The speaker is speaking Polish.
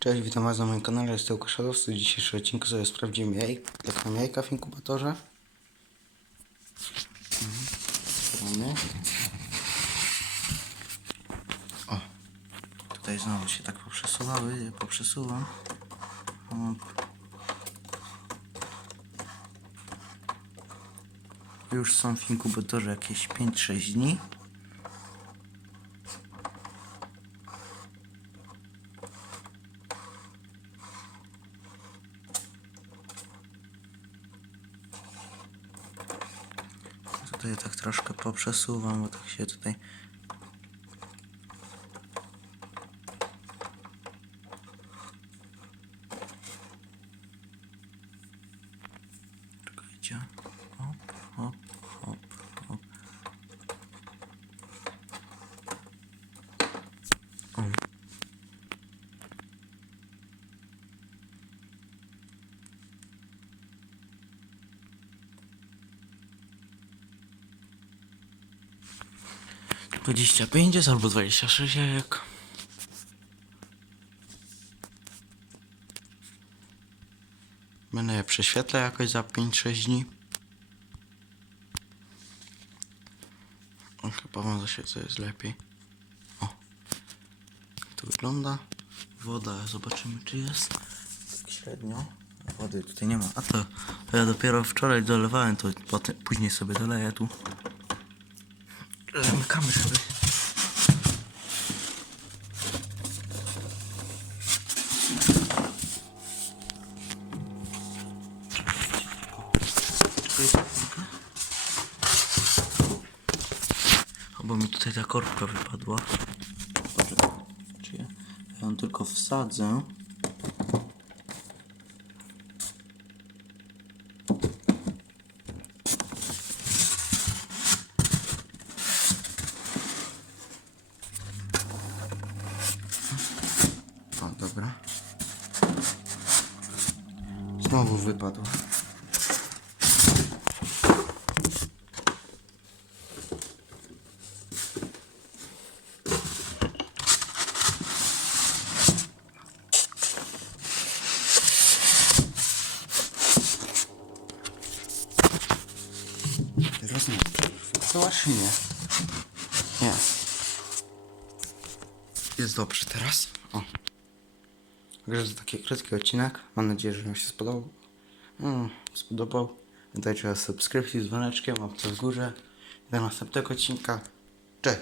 Cześć, witam was na moim kanale, jestem Łukasz Szadowski. W dzisiejszym odcinku sobie sprawdzimy jaj, jak mam jajka w inkubatorze. Mhm. O, tutaj znowu się tak poprzesuwały, poprzesuwam. Już są w inkubatorze jakieś 5-6 dni. Tutaj tak troszkę poprzesuwam, bo tak się tutaj. Czekajcie. Hop, hop. 25 jest albo 26 jajek. Będę je prześwietlał jakoś za 5-6 dni. O, chyba wam zaświecę, jest lepiej. O, to wygląda. Woda, zobaczymy czy jest. Tak średnio. Wody tutaj nie ma. A to, to ja dopiero wczoraj dolewałem, to później sobie doleję tu. Zamykamy sobie. Bo mi tutaj ta korbka wypadła. Poczekaj, czy ja ją tylko wsadzę. Dobra. Znowu wypadła. Teraz nie. Cała czy nie? Nie. Jest dobrze teraz. O. Także to taki krótki odcinek. Mam nadzieję, że Wam się spodobał. No, spodobał. Dajcie subskrypcji z dzwoneczkiem, łapce w górze. Do następnego odcinka. Cześć!